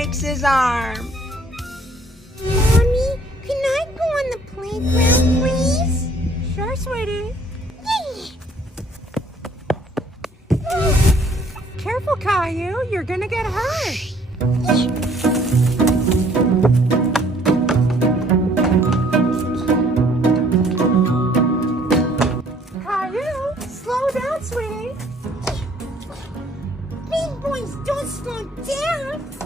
breaks his arm. Mommy, can I go on the playground, please? Sure, sweetie. Careful, Caillou. You're gonna get hurt. Caillou, slow down, sweetie. Big boys don't slow down.